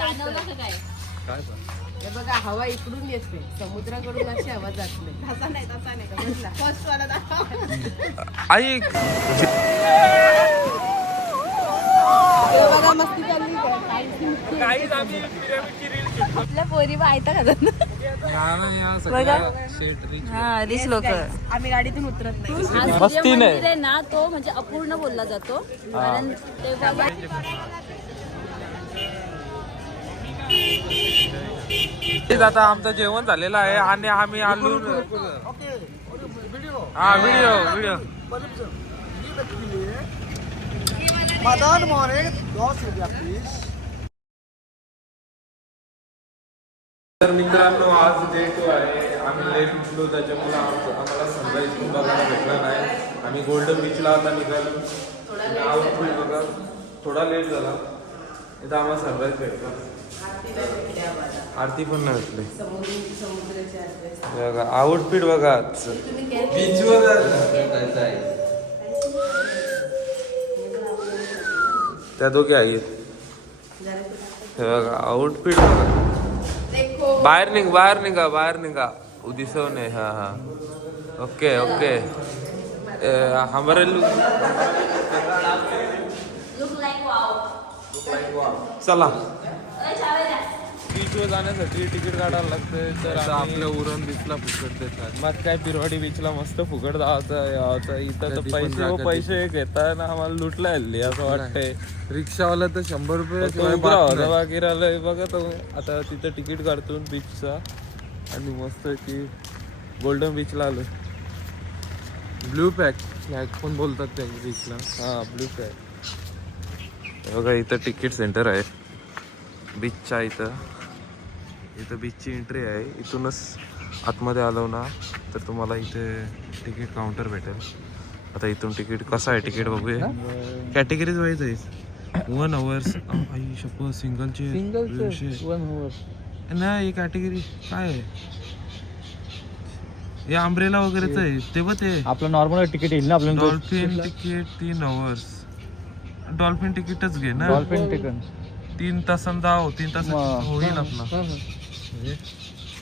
काय हे बघा हवा इकडून येते समुद्राकडून अशी हवा जात नाही तसा नाही समजला फर्स्ट वाला आई बघा मस्ती चालली आपल्या पोरी बायता का हा रिच लोक आम्ही गाडीतून उतरत नाही मस्ती नाही. आहे ना तो म्हणजे अपूर्ण बोलला जातो कारण तेव्हा आता आमचं जेवण झालेलं आहे आणि आम्ही आलो हा व्हिडिओ मदन मोरे 10 रुपया प्लीज. तर मित्रांनो आज डे 2 आहे. आम्ही लेट उठलो त्याच्यामुळे आम्हाला सनराईज पण बघायला भेटला नाही. आम्ही गोल्डन बीचला आता निघालो. आउटफिट बघा थोडा लेट झाला. इथं आम्हाला सनराईज भेटला. आरती पण नाही भेटली. बघा आउटफिट बघा बीचवर त्या दोघे आहेत. हे बघा आउटफिट बघा. बाहेर निघा दिसवणे हा ओके हमारे चला बीचवर जाण्यासाठी तिकीट काढायला लागतंय. तर आपल्या उरण बीचला फुकट देतात. मग काय पिरवाडी बीचला मस्त फुकट जायचं इथं तर पैसे घेताना आम्हाला लुटला हल्ली असं वाटतंय. रिक्षावाला तर 100 रुपये बाकी राहिलंय बघा तो. आता तिथं तिकीट काढतो बीचचा आणि मस्त की गोल्डन बीचला आलो. ब्लू फ्लॅग पण बोलतात त्या बीचला. हा ब्लू फ्लॅग बघा इथं तिकीट सेंटर आहे बीचच्या इथं बीचची एंट्री आहे. इथूनच आतमध्ये आलो ना तर तुम्हाला इथे तिकीट काउंटर भेटेल. आता इथून तिकीट कसं आहे तिकीट बघूया. कॅटेगरीज वाईज आहे 1 hours आई शप्पथ सिंगलचे 1 hour नाही. कॅटेगरी काय आहे हे अम्ब्रेला वगैरेच आहे ते बघ. ते आपलं नॉर्मल तिकीट येईल ना आपल्याला. Dolphin ticket 3 hours. डॉल्फिन तिकीटच घे ना. डॉल्फिन तिकीट 3 तासांचा 3 तास होईल आपला.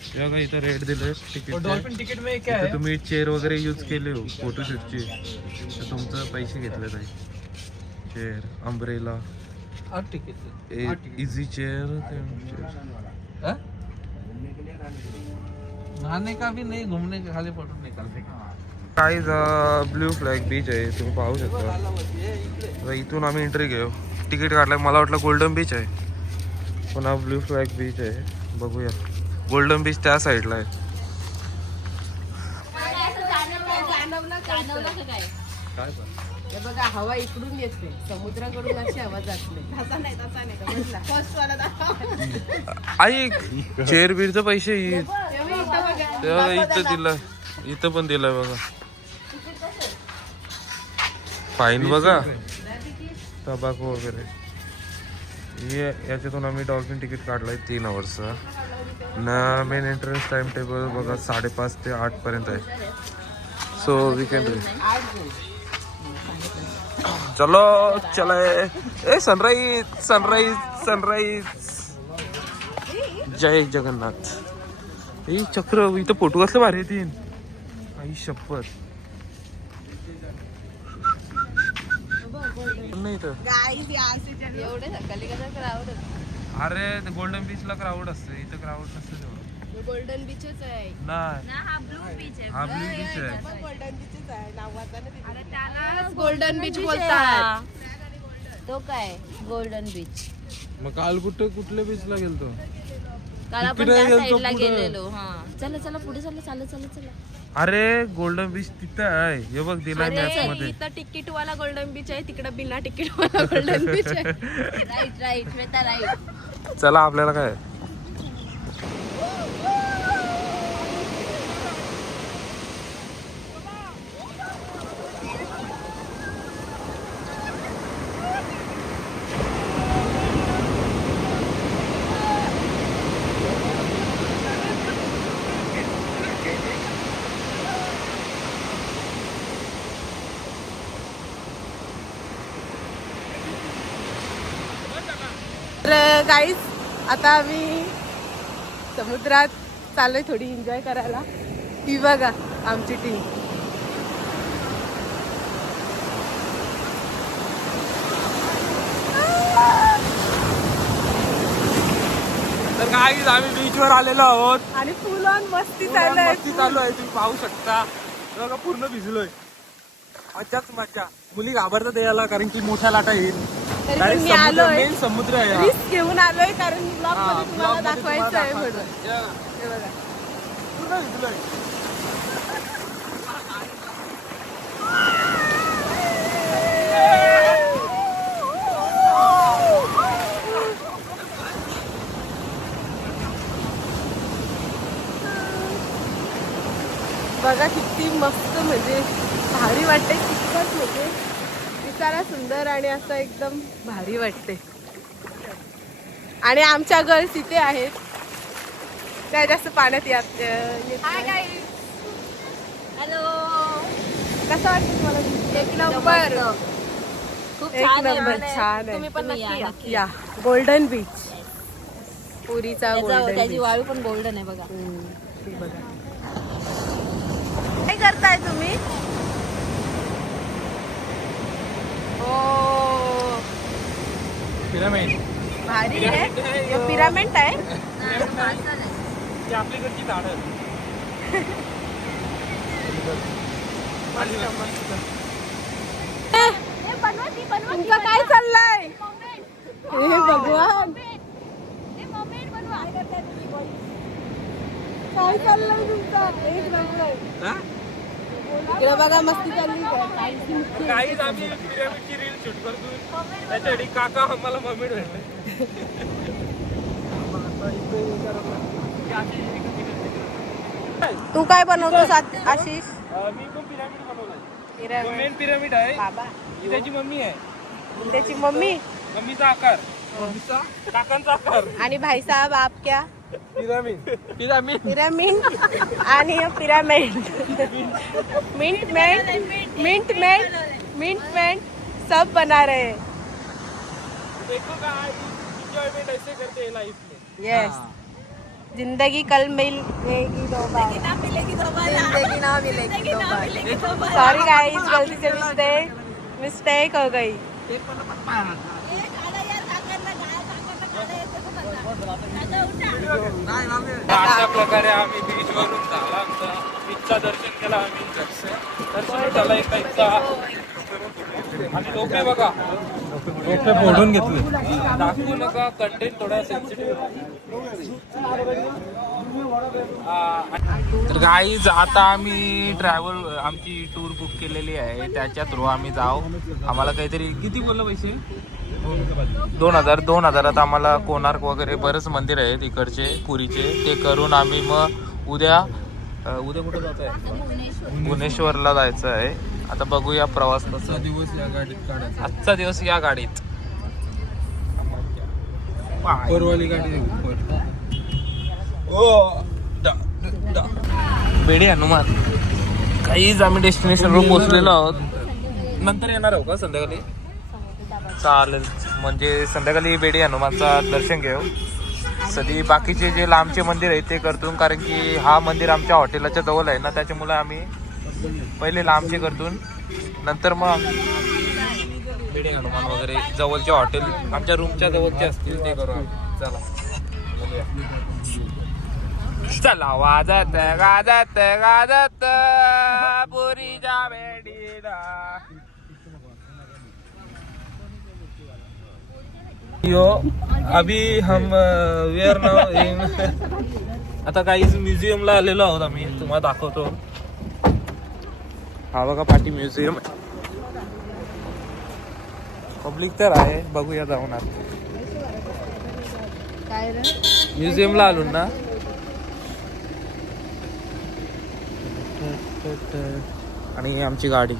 बघा इथं रेट दिले तिकीट. इथं तुम्ही चेअर वगैरे यूज केले हो फोटोशूटची तर तुमचं पैसे घेतले जाईल. चेअर अम्ब्रेला इझी चेअर नहाने का भी नहीं, घूमने के खाली फोटो निकालने का. काय ब्ल्यू फ्लॅग बीच आहे तुम्ही पाहू शकता. इथून आम्ही एंट्री घेऊ. तिकीट काढलं मला वाटलं गोल्डन बीच आहे पण हा ब्ल्यू फ्लॅग बीच आहे. बघूया गोल्डन बीच त्या साईडला आहे. काय हे बघा हवा इकडून येते समुद्राकडून अशी हवा जात नाही तसा नाही समजला फर्स्ट वाला आई चेअर बीरचं पैसे इथं दिलं. इथं पण दिलंय बघा. फाईन बघा तंबाखू वगैरे. याच्यातून आम्ही डॉल्फिन तिकीट काढलंय 3 hours ना. मेन एंट्रन्स टाइम टेबल बघा 5:30 ते 8 पर्यंत आहे. सो वी कॅन चलो ए सनराईज जय जगन्नाथ. ए चक्र इथं फोटो कसले भारी येतील आई शपथ. नाही इथं अरे गोल्डन बीचला क्राऊड असतं इथं क्राऊड नसतं तेवढं. गोल्डन बीचच आहे नाही हा ब्लू बीच आहे. हा ब्लू बीच आहे. गोल्डन बीचच आहे नावाचा त्याला गोल्डन बीच बोलतात. तो काय गोल्डन बीच. मग काल कुठल्या बीचला गेलतो. काल आपण इकडे त्या गेलतो साईडला पुढं. गेलेलो. हा चला पुढे चला. अरे गोल्डन बीच तिथं आहे हे बघ दिलाय मॅप मध्ये. इथं तिकीट वाला गोल्डन बीच आहे तिकडे बिना तिकीट वाला गोल्डन बीच आहे. Right Shweta right. चला आपल्याला काय तर गाईज आता आम्ही समुद्रात चाललोय थोडी एन्जॉय करायला. ही बघा आमची टीम. तर काही आम्ही बीचवर आलेलो आहोत आणि फुल ऑन मस्ती चालू आहे. मस्ती चालू आहे, तुम्ही पाहू शकता. बघा पूर्ण भिजलोय. मज्जाच मज्जा. मुली घाबरतात यायला कारण की मोठ्या लाटा येईल. तरी पण मी आलोय, मेन समुद्र आहे हा. रिस्क घेऊन आलोय कारण ब्लॉग हा, मध्ये तुम्हाला vlog मध्ये दाखवायचं आहे तुम्हाला म्हणून. दाखवायचं. हे बघा. पूर्ण भिजलोय. बघा किती मस्त, म्हणजे भारी वाटते. कितपत म्हणजे दिसायला सुंदर आणि असं एकदम भारी वाटते. आणि आमच्या गर्ल्स इथे आहेत, त्या जास्त पाण्यात येत नाही. हॅलो. कसं वाटतं तुम्हाला? एक नंबर. खूप एक छान नंबर आहे. छान आहे. तुम्ही पण नक्की या. या गोल्डन बीच, पुरीचा गोल्डन त्याची बीच. वाळू पण गोल्डन आहे बघा. ती बघा. काय करताय तुम्ही? ओ पिरामिड. भारी आहे. पिरामिड आहे. ती आपल्याकडची झाडं. तुमचं काय चाललंय? हे भगवान, काय चाललंय तुमचं? एक नंबर. इकडे बघा मस्ती चालली काय. काहीच आम्ही पिरामिडची रील शूट करतो, त्याच्यासाठी काका आम्हाला मम्मी भेटले. तू काय बनवतोस आशिष? मी पण पिरामिड बनवलाय. पिरामिड. मेन पिरामिड आहे. बाबा, ही त्याची मम्मी आहे. त्याची मम्मी मम्मीचा आकार, काकांचा आकार. आणि भाई साहब आप क्या? पिरामिड. पिरामिड. पिरामिड आणि पिरामिड. मिंट मेंट सब बना रहे हैं. देखो गाइस, एंजॉयमेंट ऐसे करते हैं लाइफ में. यस. जिंदगी कल मिलेगी दोबारा. जिंदगी ना मिलेगी दोबारा. सॉरी गाइस, गलती से मिस्टेक हो गई. अशा प्रकारे आम्ही बीच वरून झाला आमचा बीचचा दर्शन केला. आम्ही दर्शन झाला एक टाईपचा. आणि रोपे बघा, रोपे फोडून घेतले. दाखवू नका, कंटेंट थोडा सेन्सिटिव्ह. तर गाईज आता आम्ही ट्रॅव्हल आमची टूर बुक केलेली आहे, त्याच्या थ्रू आम्ही जाऊ. आम्हाला काहीतरी किती बोललं पैसे? 2000 आम्हाला कोणार्क वगैरे बरेच मंदिर आहेत इकडचे पुरीचे, ते करून आम्ही मग उद्या कुठे जायचं आहे? भुवनेश्वरला जायचं आहे. आता बघूया प्रवास कसा दिवस या गाडीत काढायचा. आजचा दिवस या गाडीत. परवाली गाडी बेडी हनुमान. काहीच आम्ही डेस्टिनेशनवर पोहोचलेलो आहोत. नंतर येणार आहोत का संध्याकाळी? चालेल, म्हणजे संध्याकाळी बेडी हनुमानचा दर्शन घेऊ. सध्या बाकीचे जे लांबचे मंदिर आहेत ते करतो, कारण की हा मंदिर आमच्या हॉटेलाच्या जवळ आहे ना, त्याच्यामुळे आम्ही पहिले लांबचे करतो, नंतर मग बेडी हनुमान वगैरे जवळचे हॉटेल आमच्या रूमच्या जवळचे असतील ते करू आम्ही. चला वाजत गाजत गाजत पुरीच्या बेडीला. यो अभी हम वेअर नाव इन. आता काहीच म्युझियमला आलेलो आहोत आम्ही, तुम्हाला दाखवतो. हा बघा पाठी म्युझियम आहे. पब्लिक तर आहे, बघूया जाऊन आता. काय रे? म्युझियमला आलो ना. आणि आमची गाडी.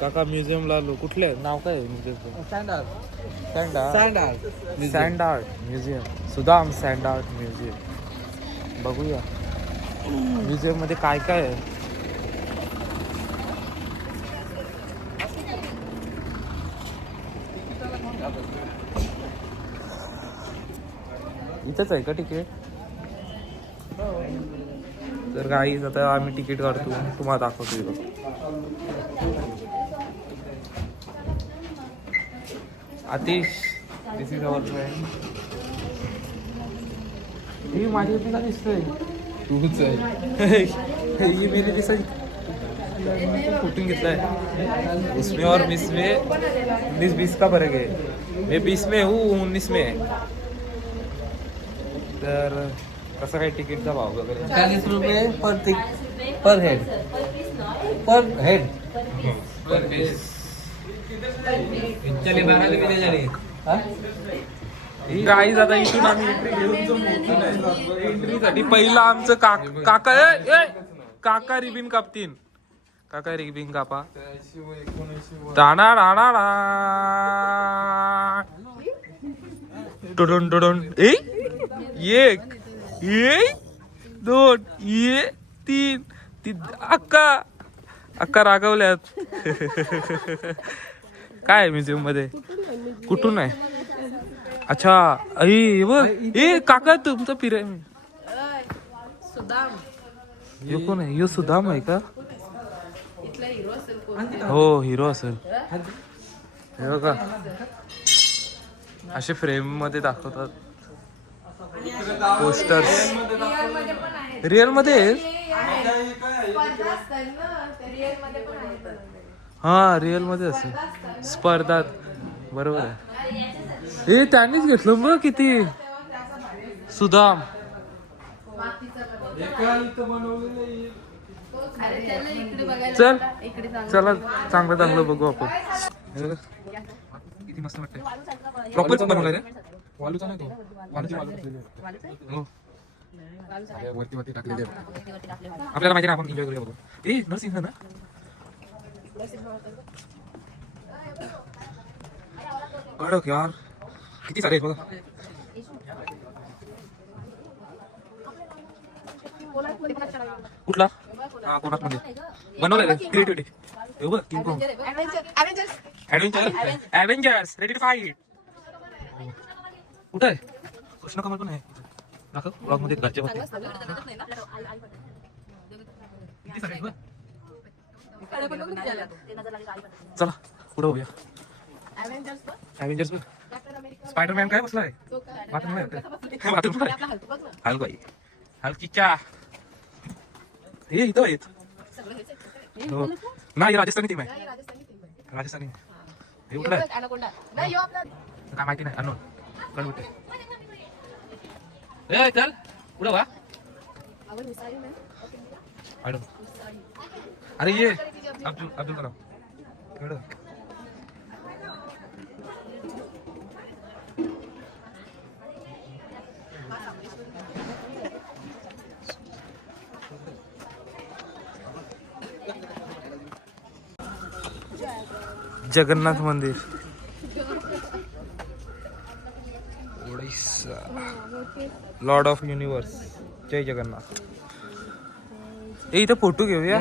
काका म्युझियमला आलो. कुठले नाव काय म्युझियमचं? Sand art museum. Sudam sand art museum. बघूया म्युझियम मध्ये काय काय आहे. इथंच आहे का तिकीट? तर गाईज आता आम्ही तिकीट काढतो, तुम्हाला दाखवतो इथं. आतिश, दिस इज अवर फ्रेंड. ही माझी होती का दिसतोय? तूच आहे. ही मेरी दिसाय फुटून घेतलाय. उसमें और मिस में 19-20 का फरक है. मैं 20 में हूँ, 19 में है. तर कसं काय तिकीटचा भाव वगैरे? 40 रुपये पर हेड. पर हेड. चलिए 12 रुपये ले जाइए. गाईज आता इथून आम्ही एंट्री घेऊन एंट्रीसाठी पहिला आमचं काका रिबिन कापतीन. काका रिबिन कापा. टाणा टाणा टोडोन टोडोन. एक 2 3 अक्का रागवल्यात. काय आहे म्युझियम मध्ये? कुठून आहे? अच्छा आई बघ. काका तुमचा पिरामिड. सुदाम यो कोण आहे? यो सुदाम आहे का? इथला हिरो असेल कोण? हो हिरो असेल. हे बघा असे फ्रेम मध्ये दाखवतात पोस्टर्स. रिअल मध्ये हा रिअल मध्ये असेल स्पर्धात. बरोबर आहे. हे त्यांनीच घेतलं बघ किती. सुदाम चल चला चांगलं चांगलं बघू आपण. किती मस्त वाटतंय. प्रॉपर बनवलाय रे. वालूचा नाही तो. वालूची हो. वरती वरती टाकलेले आपल्याला माहिती ना. आपण एन्जॉय करूया बघू. नरसिंह ना. कडक यार किती सारे बघा. कुठला? हा कोणात मध्ये बनवलेलं creativity. King Kong. Avengers ready to fight. कुठं आहे? कृष्ण कमल पण आहे. दाखव ब्लॉग मध्ये घरचे बघते. चला पुढे होऊया. ॲव्हेंजर्स स्पायडरमॅन काय बसलाय? हल्क बाई हल्कीच्या. हे इथं आहेत. हो नाही राजस्थानी टीम आहे. राजस्थानी हे कुठलं आहे? काय माहिती नाही. अन्न चल पुढं वा. अरे ये अब्दुल कलाम. जगन्नाथ मंदिर. Lord of universe. जय जगन्नाथ. इथं फोटो घेऊया.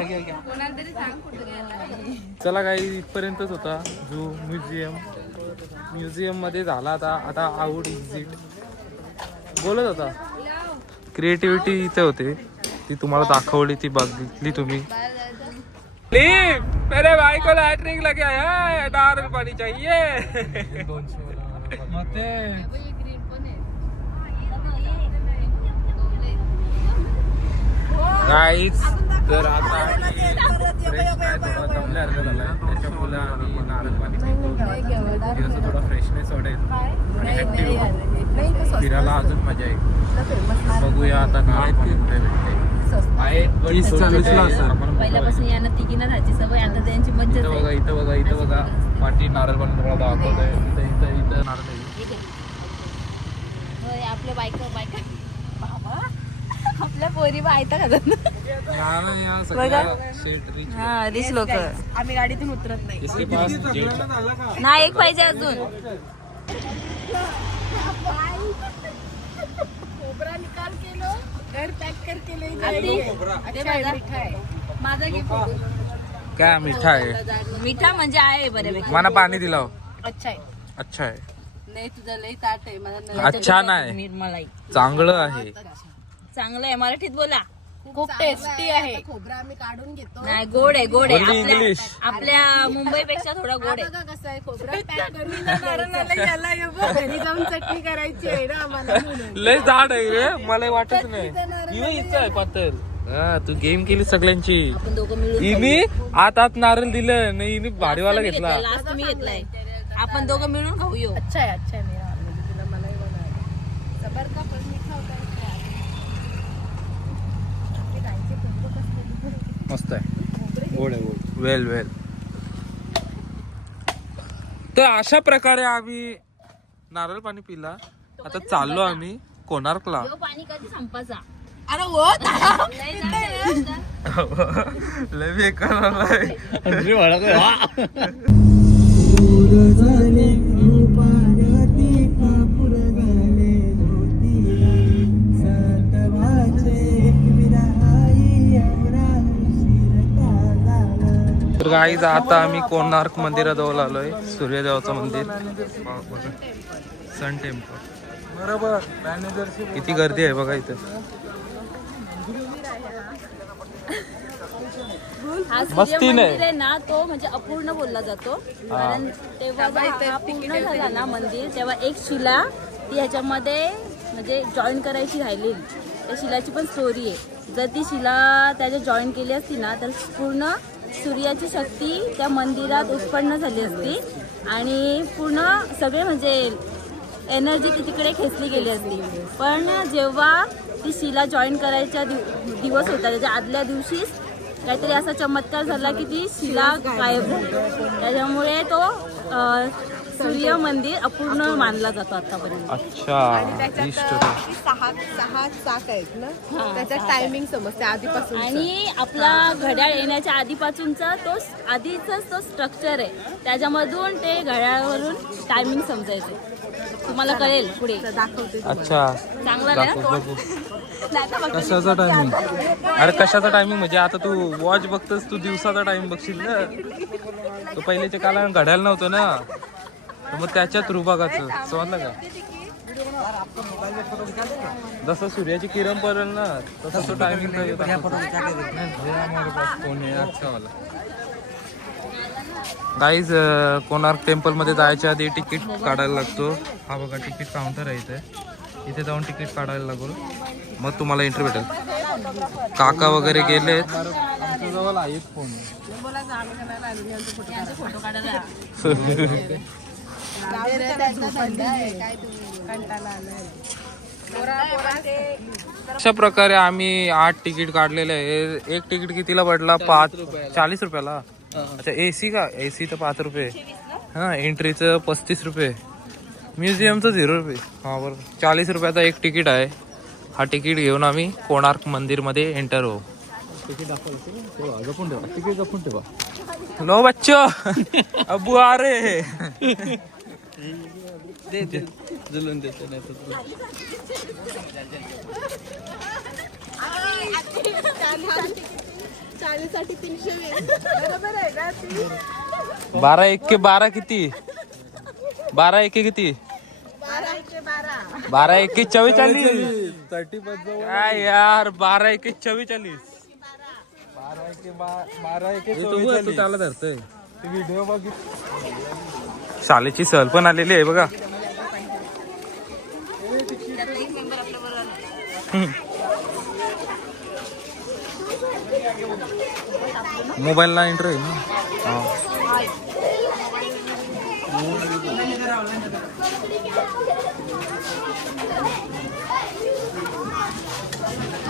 चला काही इथपर्यंतच होता जो म्युझियम मध्ये झाला. आता आउट एक्झिट बोलत होता. क्रिएटिव्हिटी इथे होते ती तुम्हाला दाखवली. ती बघितली तुम्ही. मेरे भाई को लैटरिन लगे है. नारळ पाणी चाहिए. गाईज तर आता फ्रेश काय थोडा दमल्यासारखं झालाय. त्याच्यामुळे आम्ही नारळ पाणी पितो. थोडा फ्रेशनेस वाटेल आणि ऍक्टिव्ह फिरायला अजून मजा येईल. बघूया आता नारळ पाणी कुठे भेटते. पहिल्यापासून यांना तिघींना राहायची सवय. आता त्यांची मज्जा. इथं बघा पाठी नारळ पाणी तुम्हाला दाखवत आहे. इथं नारळ आपल्या बायका आपल्या पोरी बायता खातात हा. रिच लोक. आम्ही गाडीतून उतरत नाही. नाही एक पाहिजे अजून. खोबरा निकाल केलो घर पॅक कर केलं. माझा गिफ्ट काय मिठा आहे. मिठा म्हणजे आहे बऱ्यापैकी. मला पाणी दिलं. अच्छा आहे. अच्छा आहे. नाही तुझं लई ताट आहे मला अच्छा नाही, निर्मलाई चांगलं आहे. चांगलं आहे, मराठीत बोला. खूप टेस्टी आहे. खोबरं आम्ही काढून घेतो. नाही गोड आहे, गोड आहे. बोलली आपल्या- इंग्लिश. आपल्या मुंबईपेक्षा थोडा गोड आहे. बघा कसं आहे खोबरं पॅक करून घरी जाऊन चटणी करायची आहे ना आम्हाला म्हणून. लय जाड आहे रे, मला वाटत नाही. इच्छा आहे पातळ. हा, तू गेम केली सगळ्यांची. आपण दोघं मिळून इनी आत नारळ दिलं नाही, इनी भाडीवाला घेतला. लास्ट मी घेतलाय. आपण दोघं मिळून खाऊ येऊ. अच्छा आहे मेरा म्हणजे तुला मलाही बनवायला सबर का पण मी खाऊ मस्त आहे, गोड आहे, गोड. वेल वेल. तर अशा प्रकारे आम्ही नारळ पाणी पिला. आता चाललो आम्ही कोणार्कला. यो पाणी कधी संपायचा. अरे वो लय बेकार आलाय. तर गाईज आता आम्ही कोणार्क मंदिराजवळ आलोय. सूर्यदेवाचं मंदिर, सन टेम्पल. बरोबर, किती गर्दी आहे बघा इथे. हा मस्ती सूर्य नाही. मंदिर आहे ना, तो म्हणजे अपूर्ण बोलला जातो. कारण तेव्हा हा पूर्ण झाला ना मंदिर, तेव्हा एक शिला ती ह्याच्यामध्ये म्हणजे जॉईन करायची राहिलेली. त्या शिलाची पण स्टोरी आहे. जर ती शिला त्याच्यात जॉईन केली असती ना तर पूर्ण सूर्याची शक्ती त्या मंदिरात उत्पन्न झाली असती आणि पूर्ण सगळे म्हणजे एनर्जी ती तिकडे खेचली गेली असती. पण जेव्हा ती शिला जॉईन करायचा दिवस होता त्याच्या आदल्या दिवशीच काहीतरी असा चमत्कार झाला की ती शिला गायब झाली. त्याच्यामुळे तो सूर्य मंदिर अपूर्ण मानला जातो आतापर्यंत. अच्छा, ही story. सहा चाक आहेत ना त्याच्यात टायमिंग समजते आधीपासून. आणि आपला घड्याळ येण्याच्या आधीपासूनचा तो आधीचाच तो स्ट्रक्चर आहे. त्याच्यामधून ते घड्याळवरून टायमिंग समजायचं. तुम्हाला कळेल पुढे. दाखवते. अच्छा, चांगलं नाही दाखव ना? बघू. नाही तर बघ. कशाचा टायमिंग? अरे कशाचा टायमिंग म्हणजे आता तू वॉच बघतोस, तू दिवसाचा टाइम बघशील ना. तो पहिल्याच्या काळात घड्याळ नव्हतं ना, तर मग त्याच्या थ्रू बघायचं. समजलं का? जसं सूर्याची किरण पडेल ना तसं तो टायमिंग. गाईज, कोणार्क टेम्पल मध्ये जायच्या आधी तिकीट काढायला लागतो. हा बघा तिकीट काउंटर आहे इथे. इथे जाऊन तिकीट काढायला लागेल, मग तुम्हाला एंट्री भेटेल. काका वगैरे गेलेत. जवळ आहे फोन. फोटो काढायला अशा प्रकारे आम्ही 8 तिकीट काढलेले आहे. एक तिकीट कितीला पडला? 40 रुपयाला. अच्छा, एसी का? एसी तर 5 रुपये. हा, एंट्रीचं 35 रुपये. म्युझियमचं 0 रुपये. हा बरं, 40 रुपयाचा एक तिकीट आहे. हा तिकीट घेऊन आम्ही कोणार्क मंदिरमध्ये एंटर होऊ. तिकीट जपून ठेवा. लो बच्चो, अबू आ रहे. जुलून देतो नाही तर. चालीसाठी 320 बरोबर आहे ना ती? 12 1 के 12 किती? 12 1 के किती? 12 1 के 44. 30 काय यार, 12 1 के 44. 12 तू त्याला धरतोय. व्हिडिओ बघित. शाळेची सहल पण आलेली आहे बघा. मोबाईल ला एंटर आहे ना.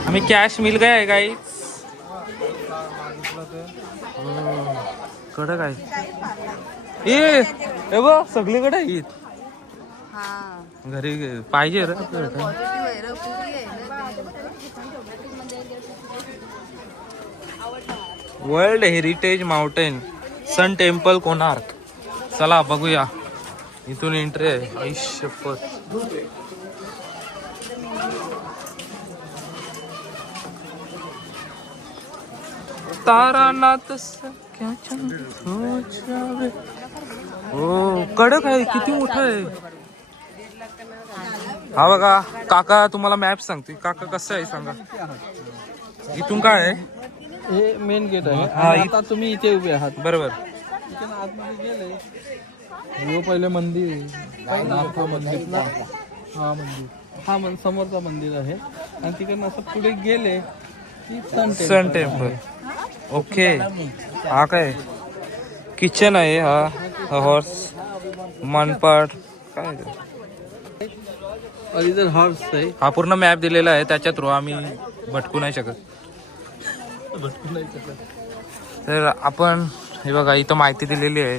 हमें कैश मिल गया है गाइस. कडक आहे. ए बघ सगळीकडे आहेत. घरी पाहिजे रे. World heritage mountain sun temple Konark. चला बघूया. इथून एंट्री आहे. आयुष्यपत. तारा नाथ हो कडक आहे, किती मोठा आहे. हा बघा काका तुम्हाला मॅप सांगते. काका कसं आहे सांगा. इथून काय आहे? हे मेन गेट आहे. हा, आणि आता तुम्ही इथे उभे आहात. बरोबर. इथे आतमध्ये गेले. हे पहिले मंदिर आहे. नाथा मंदिर. हा मंदिर. हा समोरचा मंदिर आहे. आणि तिकडनं असं पुढे गेले की सन टेम्पल. ओके. हा काय किचन आहे. हा हॉर्स मनपाट काय आहे ते? और इधर हॉर्स आहे. हा पूर्ण मॅप दिलेला आहे, त्याच्या थ्रू आम्ही भटकू नाही शकत. भटकून नाही शकत. तर आपण हे बघा इथं माहिती दिलेली आहे.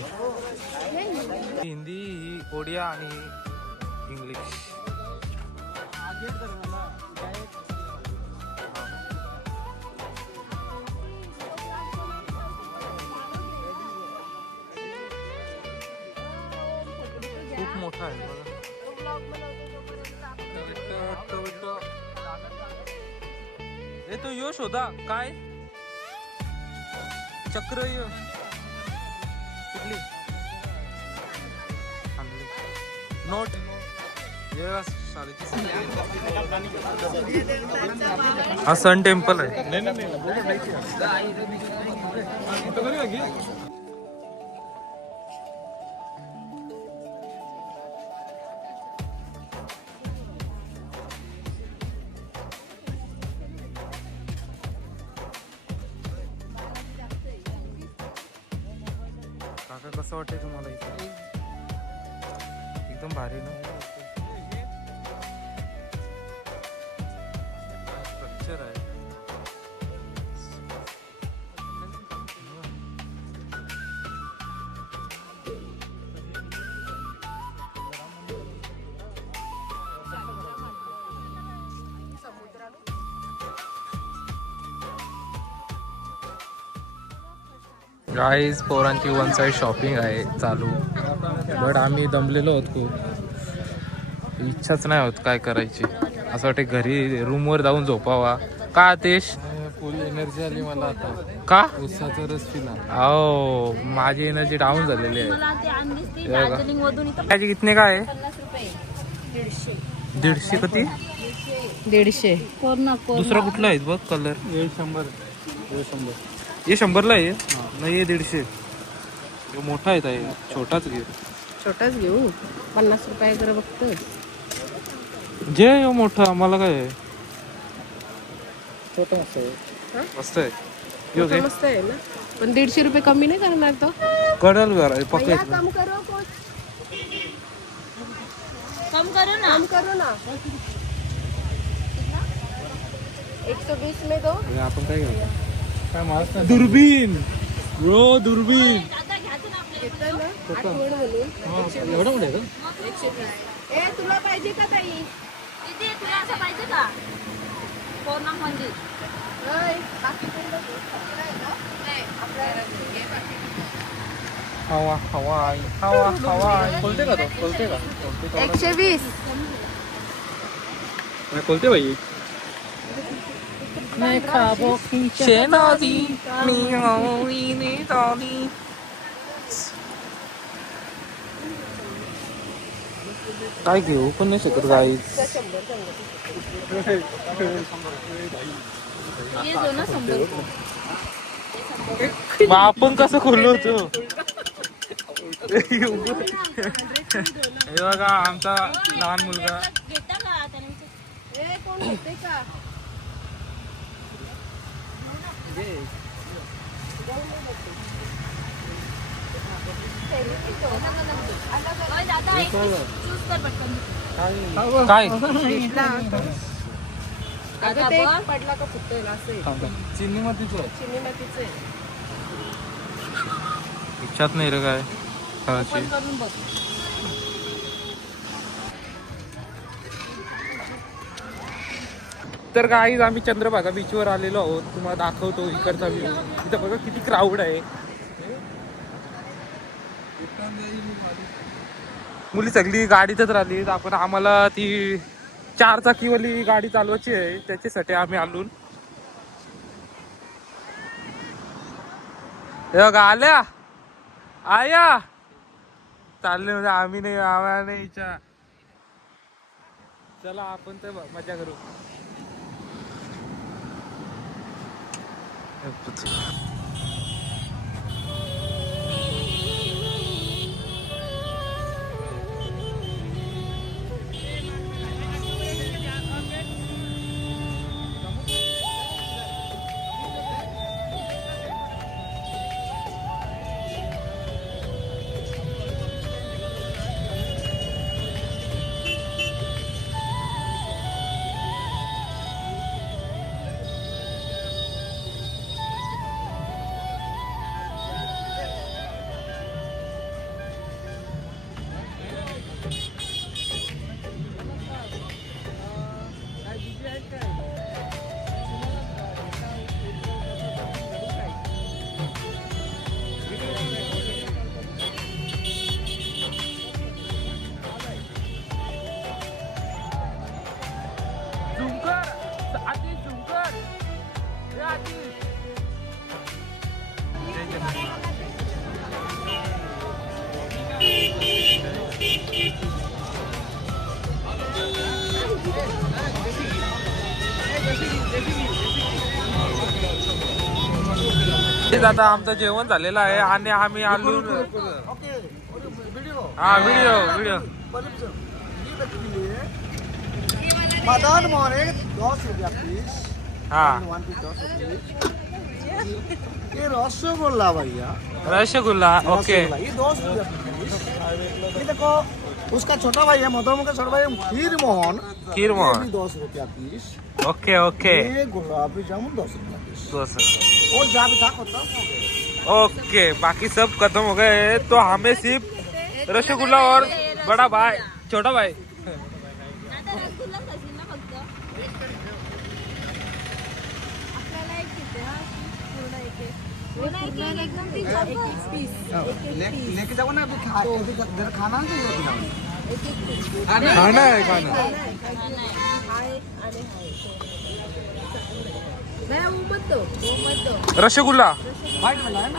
हिंदी, ओडिया आणि इंग्लिश. खूप मोठा आहे बघा. ए तो यश होता काय चक्र कुठली नोट हा सन टेम्पल आहे. काका कसं वाटतंय तुम्हाला इथे? एकदम भारी ना. स्ट्रक्चर आहे. गाईज पोरांची वन साईड शॉपिंग आहे चालू. बट आम्ही दमलेलो आहोत खूप. इच्छाच नाही होत काय करायची. असं वाटते घरी रूमवर जाऊन झोपावा. का आतेश? फुल एनर्जी आली मला आता. का? उसाचा रस पिला. हो माझी एनर्जी डाऊन झालेली आहे. मला ते आणलीस ती दार्जिलिंग मधून इथं त्याची कितने काय आहे? 50 रुपये. 150 किती? 150. पूर्ण दुसरा कुठला आहे बघ कलर? हे 100. हे 100. हे 100ला आहे नाही हे 150. हे मोठा आहे ताई, छोटाच घे. छोटाच घेऊ. 50 रुपये जरा बघतो. जे हे मोठा मला काय आहे? छोटा मस्त आहे. मस्त आहे. यो घे. मस्त आहे ना, पण 150 रुपये कमी नाही करणार तो. कडल घर पकड. कम करो कुछ. कम करो ना. कम करो ना. 120 में दो. आपण काय घेऊ? काय महाराष्ट्र दुर्बीन ब्रो, दुर्बीन. घेतलं ना आठवण म्हणून. एवढं मोठं आहे का? 120. ए तुला पाहिजे का ताई? इथे तुला असं पाहिजे का पूर्ण मंदिर? ओय, बाकी कोण बघू? नाही, आपल्याला घे बाकी. हवा हवाई हवा हवाई. खोलते का तो? खोलते का? खोलते का? 120. नाही, खोलते बाई. शेणाची मी हवीने ताली. काय घेऊ पण नाही शकत गाईज. ये जो ना 100 रुपये. मग आपण कसं खोललो होतो? हे बघा आमचा लहान मुलगा. घेता का त्याने विचार- ए कोण घेते का? ओय, दादा एक चूज कर पटकन. काय घेतला. दादा अगं ते बघ. पडला का फुटतोय ना असं आहे. चिनी मातीचं आहे. चिनी मातीचं आहे. इच्छाच नाही रे काय करायची. ओपन करून बघ. तर गाईज आम्ही चंद्रभागा बीचवर आलेलो आहोत. तुम्हाला दाखवतो इकडचा व्ह्यू. इथं बघा किती क्राऊड आहे. मुली सगळी गाडीतच राहिली. आपण आम्हाला ती 4 चाकीवाली गाडी चालवायची आहे, त्याच्यासाठी आम्ही आलो. हे बघा आल्या आया चालले म्हणजे आम्ही नाही आम्हाला नाही इच्छा. चला आपण तर मजा करू. आता आमचं जेवण झालेलं आहे आणि आम्ही आलो. हा व्हिडिओ मदन मोहन 10 रुपया पीस. हाँ 1 पीस 10 रुपये. ये रसगुल्ला भैया, रसगुल्ला. ओके रसगुल्ला, ये 10 रुपया पीस. ये देखो उसका छोटा भाई है, मदन मोहन का छोटा भाई है खीर मोहन. खीर मोहन. ये भी 10 रुपया पीस. Okay okay. ये गुलाबी जामुन 10 रुपया पीस. दोस्त. और जा भी था खत्म हो गया. ओके बाकी सब खत्म हो गए तो हमें सिर्फ रसगुल्ला और बड़ा भाई छोटा भाई. आता रसगुल्ला खाशील ना फक्त. आपल्याला एक किती हा पूर्ण एक एकदम 3 पीस. लेके जाओ ना, अभी खाना नहीं लेके जाओ. खाना है खाना. रसगुल्ला. व्हाइट वाला है ना.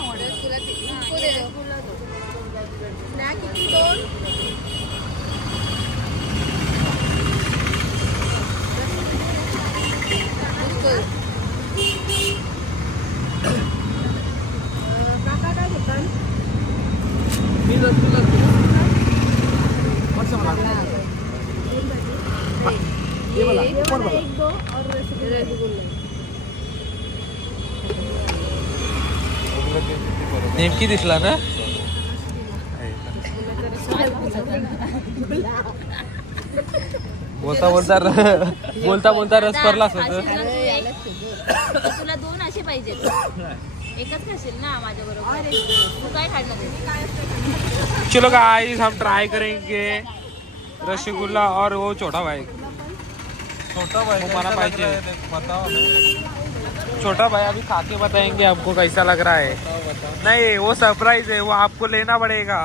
ये वाला ऊपर वाला. नेमकी दिसला ना. बोलता रस पडलाच होत. तुला 2 असे पाहिजेत. एकच खाशील ना माझ्या बरोबर. तू काय खाणार आहे? चलो गाइस हम ट्राई करेंगे रसगुल्ला और वो छोटा भाई. छोटा भाई हमारा पाइजे. छोटा भाई अभी खा के बताएंगे हमको कैसा लग रहा है. नहीं वो सरप्राइज है, वो आपको लेना पड़ेगा.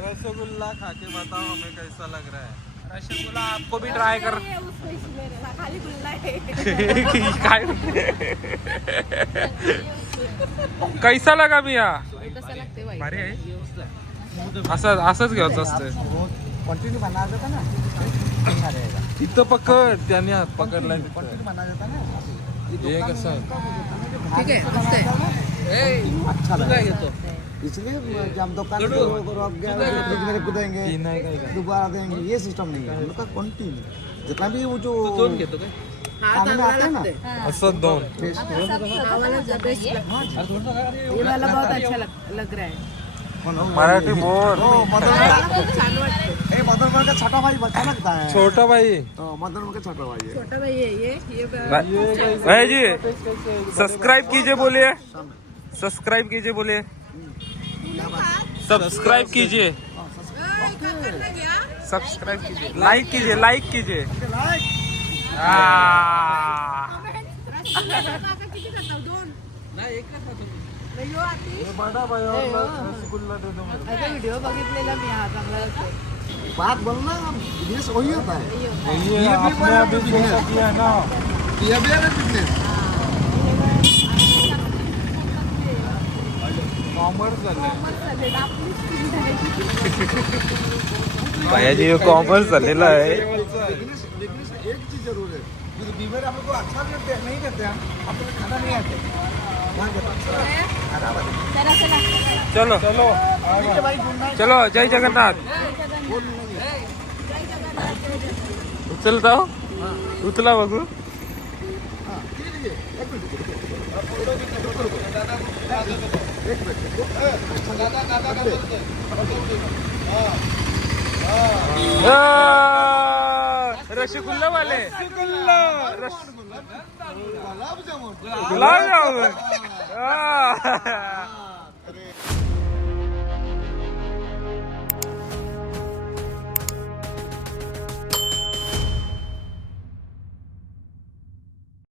रसगुल्ला खा के बताओ हमें कैसा लग रहा है. रसगुल्ला आपको भी ट्राई कर. काय कैसा लगा मिया. भारी आहे. असंच घ्यायचं असतं. कंटिन्यू बना देता ना, अच्छा रहेगा. इथं पकड, त्याने हात पकडला. कंटिन्यू बना देता ना, हे कसं आहे. अच्छा लगेगा. इसलिए जब हम दुकान फ्रिज में कुदेंगे दोबारा देंगे, ये सिस्टम नहीं है हम लोग का. कंटिन्यू जितना भी वो जो खाने में आता है ना, असं 2. ये वाला बहुत अच्छा लग रहा है. मराठी बोल. मदन मोहन का छोटा भाई अच्छा लगता है. छोटा भाई. मदन मोहन का छोटा भाई है. छोटा भाई है ये भाई जी सब्सक्राइब कीजिए बोलिए. सब्सक्राइब कीजिए बोलिए. सब्सक्राइब कीजिए. सब्सक्राइब कीजिए. लाइक कीजिए. लाइक कीजिए. बडा भाई और रसगुल्ला दे दो. व्हिडिओ बघितलेला मी हा चांगला असतो. बात बोलना, बिजनेस वही होता है. ये आपने अभी जैसा किया ना, ये भी है बिजनेस. कॉमर्स झालंय. भैयाजी कॉमर्स झालेला आहे. बिजनेस एक चीज जरूर है, जो बीमारी हम लोग को अच्छा नहीं देते हैं, आपको खाना नहीं आते चलो चलो जय जगन्नाथ. उचलता हो? उचला बघू. रसगुल्ला वाले गुलाब जामुन.